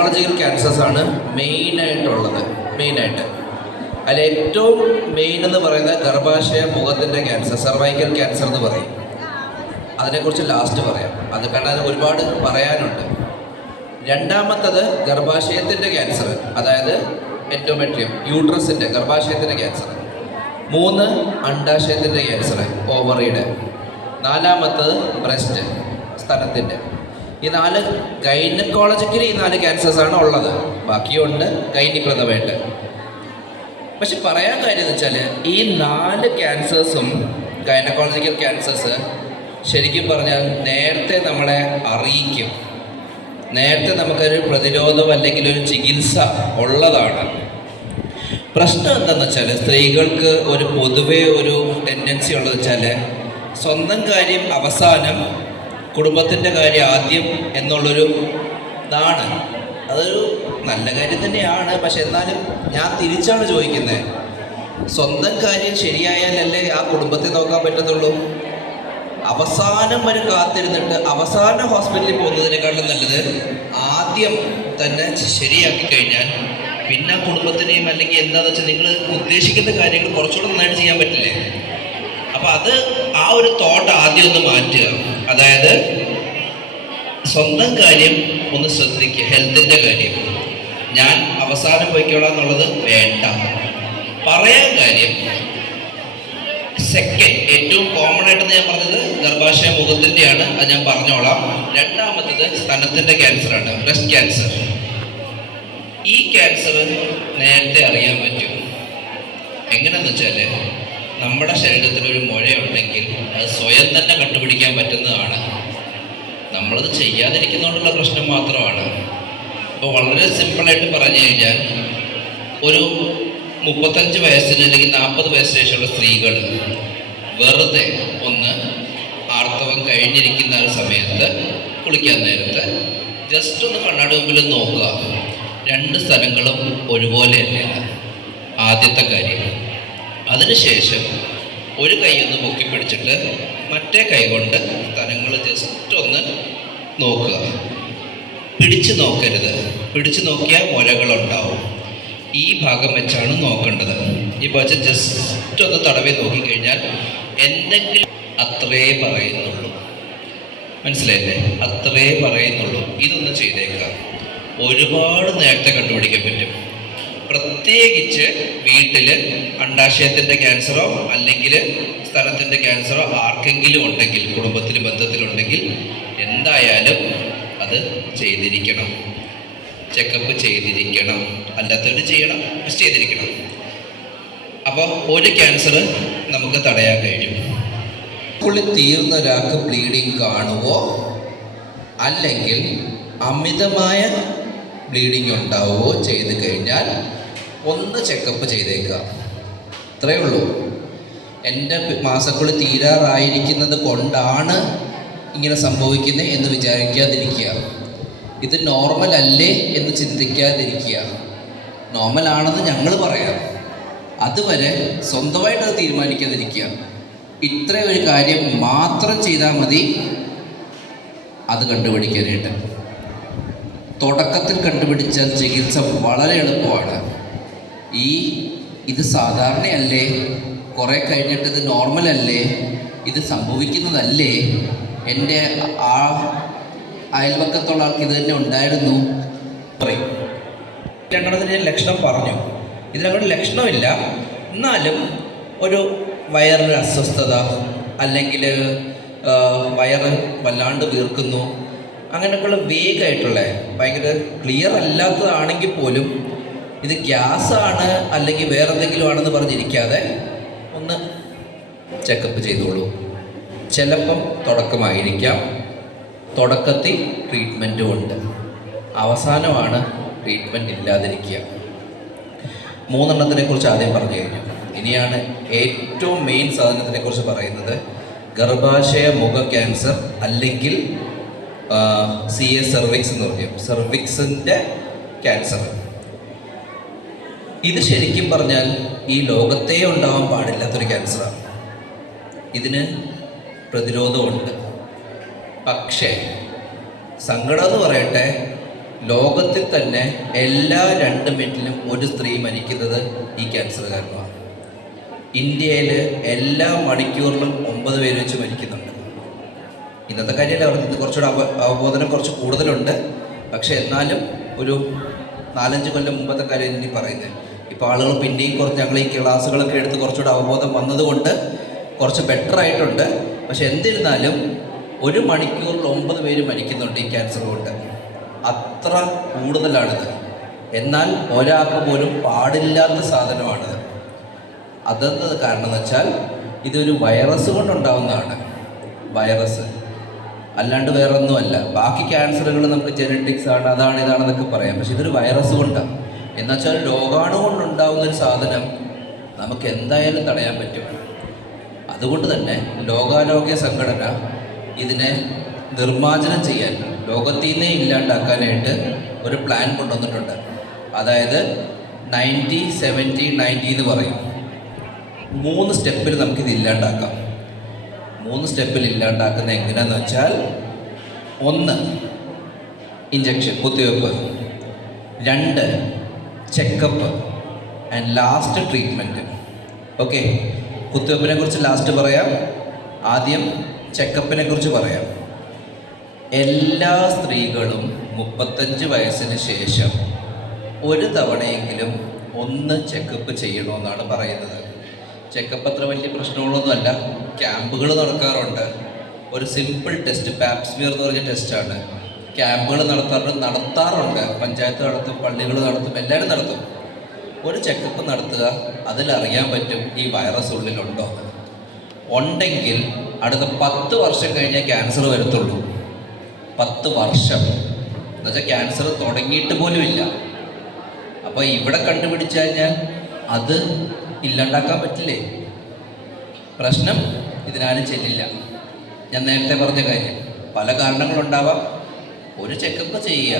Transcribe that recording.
Gynaecological ക്യാൻസേഴ്സാണ് മെയിനായിട്ടുള്ളത്. അതിൽ ഏറ്റവും മെയിൻ എന്ന് പറയുന്നത് ഗർഭാശയ മുഖത്തിൻ്റെ ക്യാൻസർ, സർവൈക്കൽ ക്യാൻസർ എന്ന് പറയും. അതിനെക്കുറിച്ച് ലാസ്റ്റ് പറയാം, അത് കാരണം അതിന് ഒരുപാട് പറയാനുണ്ട്. രണ്ടാമത്തത് ഗർഭാശയത്തിൻ്റെ ക്യാൻസർ, അതായത് എൻഡോമെട്രിയം, യൂട്രസിൻ്റെ ഗർഭാശയത്തിൻ്റെ ക്യാൻസർ. 3 അണ്ഡാശയത്തിൻ്റെ ക്യാൻസർ, ഓവറിയുടെ. 4മത്തത് ബ്രസ്റ്റ്, സ്തനത്തിൻ്റെ. ഈ 4 ഗൈനക്കോളജിക്കലി ഈ 4 ക്യാൻസേഴ്സാണ് ഉള്ളത്. ബാക്കിയുണ്ട് ഗൈനികൃതമായിട്ട്. പക്ഷെ പറയാൻ കാര്യം എന്ന് വെച്ചാൽ ഈ 4 ക്യാൻസേഴ്സും, ഗൈനക്കോളജിക്കൽ ക്യാൻസേഴ്സ് ശരിക്കും പറഞ്ഞാൽ നേരത്തെ നമ്മളെ അറിയിക്കും. നേരത്തെ നമുക്കൊരു പ്രതിരോധം അല്ലെങ്കിൽ ഒരു ചികിത്സ ഉള്ളതാണ്. പ്രശ്നം എന്താണെന്ന് വെച്ചാൽ സ്ത്രീകൾക്ക് ഒരു പൊതുവേ ഒരു ടെൻഡൻസി ഉള്ളത് വെച്ചാൽ സ്വന്തം കാര്യം അവസാനം, കുടുംബത്തിൻ്റെ കാര്യം ആദ്യം എന്നുള്ളൊരു ഇതാണ്. അതൊരു നല്ല കാര്യം തന്നെയാണ്. പക്ഷെ എന്നാലും ഞാൻ തിരിച്ചാണ് ചോദിക്കുന്നത്, സ്വന്തം കാര്യം ശരിയായാലല്ലേ ആ കുടുംബത്തെ നോക്കാൻ പറ്റത്തുള്ളൂ. അവസാനം വരെ കാത്തിരുന്നിട്ട് അവസാനം ഹോസ്പിറ്റലിൽ പോകുന്നതിനേക്കാളും നല്ലത് ആദ്യം തന്നെ ശരിയാക്കി കഴിഞ്ഞാൽ പിന്നെ കുടുംബത്തിനെയും അല്ലെങ്കിൽ എന്താണെന്ന് വെച്ചാൽ നിങ്ങൾ ഉദ്ദേശിക്കുന്ന കാര്യങ്ങൾ കുറച്ചുകൂടെ നന്നായിട്ട് ചെയ്യാൻ പറ്റില്ലേ. അപ്പം അത് ആ ഒരു തോട്ട് ആദ്യം ഒന്ന് മാറ്റുക. അതായത് സ്വന്തം കാര്യം ഒന്ന് ശ്രദ്ധിക്കുക, ഹെൽത്തിൻ്റെ കാര്യം. ഞാൻ അവസാനം പോയിക്കോളാം എന്നുള്ളത് വേണ്ട. പറയാൻ കാര്യം സെക്കൻഡ് ഏറ്റവും കോമൺ ആയിട്ട് ഞാൻ പറഞ്ഞത് ഗർഭാശയ മുഖത്തിൻ്റെയാണ്, അത് ഞാൻ പറഞ്ഞോളാം. രണ്ടാമത്തത് സ്തനത്തിൻ്റെ ക്യാൻസറാണ്, ബ്രസ്റ്റ് ക്യാൻസർ. ഈ ക്യാൻസർ നേരത്തെ അറിയാൻ പറ്റും. എങ്ങനെയെന്ന് വെച്ചാൽ നമ്മുടെ ശരീരത്തിലൊരു മുഴയുണ്ടെങ്കിൽ അത് സ്വയം തന്നെ കണ്ടുപിടിക്കാൻ പറ്റുന്നതാണ്. നമ്മളത് ചെയ്യാതിരിക്കുന്നതുകൊണ്ടുള്ള പ്രശ്നം മാത്രമാണ്. അപ്പോൾ വളരെ സിമ്പിളായിട്ട് പറഞ്ഞു കഴിഞ്ഞാൽ ഒരു 35 വയസ്സിന് അല്ലെങ്കിൽ 40 വയസ്സിന് ശേഷമുള്ള സ്ത്രീകൾ വെറുതെ ഒന്ന് ആർത്തവം കഴിഞ്ഞിരിക്കുന്ന ഒരു സമയത്ത് കുളിക്കാൻ നേരത്ത് ജസ്റ്റ് ഒന്ന് കണ്ണാടി മുമ്പിൽ നോക്കുക. 2 സ്ഥലങ്ങളും ഒരുപോലെയല്ല, ആദ്യത്തെ കാര്യം. അതിനുശേഷം ഒരു കൈ ഒന്ന് പൊക്കി പിടിച്ചിട്ട് മറ്റേ കൈ കൊണ്ട് സ്ഥലങ്ങൾ ജസ്റ്റ് ഒന്ന് നോക്കുക. പിടിച്ചു നോക്കരുത്. പിടിച്ചു നോക്കിയാൽ മുഴകളുണ്ടാവും. ഈ ഭാഗം വെച്ചാണ് നോക്കേണ്ടത്. ഈ വെച്ച് ജസ്റ്റ് ഒന്ന് തടവി നോക്കിക്കഴിഞ്ഞാൽ എന്തെങ്കിലും അത്രേ പറയുന്നുള്ളൂ. മനസ്സിലായില്ലേ? അത്രേ പറയുന്നുള്ളൂ. ഇതൊന്ന് ചെയ്തേക്കാം. ഒരുപാട് നേരത്തെ കണ്ടുപിടിക്കാൻ പറ്റും. പ്രത്യേകിച്ച് വീട്ടിൽ അണ്ഡാശയത്തിൻ്റെ ക്യാൻസറോ അല്ലെങ്കിൽ സ്തനത്തിൻ്റെ ക്യാൻസറോ ആർക്കെങ്കിലും ഉണ്ടെങ്കിൽ, കുടുംബത്തിൽ ബന്ധത്തിലുണ്ടെങ്കിൽ എന്തായാലും അത് ചെയ്തിരിക്കണം. ചെക്കപ്പ് ചെയ്തിരിക്കണം. അല്ലാത്തവർ ചെയ്യണം, പക്ഷെ ചെയ്തിരിക്കണം. അപ്പോൾ ഒരു ക്യാൻസർ നമുക്ക് തടയാൻ കഴിയും. പുള്ളി തീർന്ന ഒരാൾക്ക് ബ്ലീഡിങ് കാണുമോ അല്ലെങ്കിൽ അമിതമായ ബ്ലീഡിങ് ഉണ്ടാവുകയോ ചെയ്ത് കഴിഞ്ഞാൽ ഒന്ന് ചെക്കപ്പ് ചെയ്തേക്കുക. ഇത്രയേ ഉള്ളൂ. എൻ്റെ മാസക്കുള്ളി തീരാറായിരിക്കുന്നത് കൊണ്ടാണ് ഇങ്ങനെ സംഭവിക്കുന്നത് എന്ന് വിചാരിക്കാതിരിക്കുക. ഇത് നോർമൽ അല്ലേ എന്ന് ചിന്തിക്കാതിരിക്കുക. നോർമൽ ആണെന്ന് ഞങ്ങൾ പറയാം, അതുവരെ സ്വന്തമായിട്ട് അത് തീരുമാനിക്കാതിരിക്കുക. ഇത്ര ഒരു കാര്യം മാത്രം ചെയ്താൽ മതി അത് കണ്ടുപിടിക്കാനായിട്ട്. തുടക്കത്തിൽ കണ്ടുപിടിച്ചാൽ ചികിത്സ വളരെ എളുപ്പമാണ്. ഇത് സാധാരണയല്ലേ, കുറേ കഴിഞ്ഞിട്ട് ഇത് നോർമലല്ലേ, ഇത് സംഭവിക്കുന്നതല്ലേ, എൻ്റെ ആ അയൽവക്കത്തുള്ള ആൾക്ക് ഇത് തന്നെ ഉണ്ടായിരുന്നു പറയും. രണ്ടെണ്ണത്തിന് ഞാൻ ലക്ഷണം പറഞ്ഞു. ഇതിനങ്ങോട്ട് ലക്ഷണമില്ല, എന്നാലും ഒരു വയറിന് അസ്വസ്ഥത അല്ലെങ്കിൽ വയറ് വല്ലാണ്ട് വീർക്കുന്നു, അങ്ങനെയൊക്കെയുള്ള വേഗമായിട്ടുള്ള ഭയങ്കര ക്ലിയർ അല്ലാത്തതാണെങ്കിൽ പോലും ഇത് ഗ്യാസാണ് അല്ലെങ്കിൽ വേറെ എന്തെങ്കിലും ആണെന്ന് പറഞ്ഞിരിക്കാതെ ഒന്ന് ചെക്കപ്പ് ചെയ്തോളൂ. ചിലപ്പം തുടക്കമായിരിക്കാം, തുടക്കത്തിൽ ട്രീറ്റ്മെൻറ്റും ഉണ്ട്, അവസാനമാണ് ട്രീറ്റ്മെൻറ്റ് ഇല്ലാതിരിക്കുക. 3 കുറിച്ച് ആദ്യം പറഞ്ഞു കഴിഞ്ഞു. ഇനിയാണ് ഏറ്റവും മെയിൻ സാധനത്തിനെക്കുറിച്ച് പറയുന്നത്. ഗർഭാശയ മുഖ ക്യാൻസർ അല്ലെങ്കിൽ CA സെർവിക്സ് എന്ന് പറയും, സെർവിക്സിൻ്റെ ക്യാൻസർ. ഇത് ശരിക്കും പറഞ്ഞാൽ ഈ ലോകത്തേ ഉണ്ടാവാൻ പാടില്ലാത്തൊരു ക്യാൻസറാണ്. ഇതിന് പ്രതിരോധമുണ്ട്. പക്ഷേ സങ്കടം എന്ന് പറയട്ടെ, ലോകത്തിൽ തന്നെ എല്ലാ 2 മിനിറ്റിലും ഒരു സ്ത്രീ മരിക്കുന്നത് ഈ ക്യാൻസർ കാരണമാണ്. ഇന്ത്യയിൽ എല്ലാ മണിക്കൂറിലും 9 പേര് വെച്ച് മരിക്കുന്നുണ്ട്. ഇന്നത്തെ കാര്യമല്ല പറഞ്ഞത്, കുറച്ചുകൂടെ അവബോധനം കുറച്ച് കൂടുതലുണ്ട്. പക്ഷെ എന്നാലും ഒരു 4-5 കൊല്ലം മുമ്പത്തെ കാര്യം ഇനി പറയുന്നത്. ഇപ്പോൾ ആളുകൾ പിന്നെയും കുറച്ച് ഞങ്ങൾ ഈ ക്ലാസ്സുകളൊക്കെ എടുത്ത് കുറച്ചുകൂടെ അവബോധം വന്നതുകൊണ്ട് കുറച്ച് ബെറ്റർ ആയിട്ടുണ്ട്. പക്ഷെ എന്നിരുന്നാലും 1 മണിക്കൂറിൽ 9 പേര് മരിക്കുന്നുണ്ട് ഈ ക്യാൻസർ കൊണ്ട്. അത്ര കൂടുതലാണിത്. എന്നാൽ ഒരാൾക്ക് പോലും പാടില്ലാത്ത സാധനമാണിത്. അതെന്ത് കാരണം എന്ന് വെച്ചാൽ ഇതൊരു വൈറസ് കൊണ്ടുണ്ടാവുന്നതാണ്. വൈറസ് അല്ലാണ്ട് വേറെ ഒന്നുമല്ല. ബാക്കി ക്യാൻസറുകൾ നമുക്ക് ജെനറ്റിക്സ് ആണ്, അതാണ് ഇതാണെന്നൊക്കെ പറയാം. പക്ഷെ ഇതൊരു വൈറസ് കൊണ്ടാണ്. എന്നുവെച്ചാൽ രോഗാണു കൊണ്ടുണ്ടാവുന്നൊരു സാധനം നമുക്ക് എന്തായാലും തടയാൻ പറ്റും. അതുകൊണ്ട് തന്നെ ലോകാരോഗ്യ സംഘടന ഇതിനെ നിർമ്മാർജ്ജനം ചെയ്യാൻ, ലോകത്തിൽ നിന്നേ ഇല്ലാണ്ടാക്കാനായിട്ട് ഒരു പ്ലാൻ കൊണ്ടുവന്നിട്ടുണ്ട്. അതായത് 90-70-90 എന്ന് പറയും. 3 സ്റ്റെപ്പിൽ നമുക്കിത് ഇല്ലാണ്ടാക്കാം. 3 സ്റ്റെപ്പിൽ ഇല്ലാണ്ടാക്കുന്നത് എങ്ങനെയാണെന്ന് വെച്ചാൽ, 1 ഇഞ്ചക്ഷൻ, കുത്തിവെപ്പ്, 2 checkup and last treatment. Okay, കുത്തിവെപ്പിനെ കുറിച്ച് ലാസ്റ്റ് പറയാം. ആദ്യം ചെക്കപ്പിനെ കുറിച്ച് പറയാം. എല്ലാ സ്ത്രീകളും 35 വയസ്സിന് ശേഷം 1 തവണയെങ്കിലും 1 ചെക്കപ്പ് ചെയ്യണമെന്നാണ് പറയുന്നത്. ചെക്കപ്പ് അത്ര വലിയ പ്രശ്നങ്ങളൊന്നുമല്ല. ക്യാമ്പുകൾ നടക്കാറുണ്ട്. ഒരു സിമ്പിൾ ടെസ്റ്റ്, പാപ്സ്മിയർ എന്ന് പറഞ്ഞ ടെസ്റ്റാണ്. ക്യാമ്പുകൾ നടത്താറുണ്ട്. പഞ്ചായത്ത് നടത്തും, പള്ളികൾ നടത്തും, എല്ലാവരും നടത്തും. ഒരു ചെക്കപ്പ് നടത്തുക, അതിലറിയാൻ പറ്റും ഈ വൈറസ് ഉള്ളിലുണ്ടോ. ഉണ്ടെങ്കിൽ അടുത്ത 10 വർഷം കഴിഞ്ഞേ ക്യാൻസർ വരത്തുള്ളൂ. 10 വർഷം എന്നുവെച്ചാൽ ക്യാൻസർ തുടങ്ങിയിട്ട് പോലും ഇല്ല. അപ്പോൾ ഇവിടെ കണ്ടുപിടിച്ചു കഴിഞ്ഞാൽ അത് ഇല്ലാണ്ടാക്കാൻ പറ്റില്ലേ? പ്രശ്നം ഇതിനാരും ചെല്ലില്ല. ഞാൻ നേരത്തെ പറഞ്ഞ കാര്യം, പല കാരണങ്ങളുണ്ടാവാം. ഒരു ചെക്കപ്പ് ചെയ്യുക.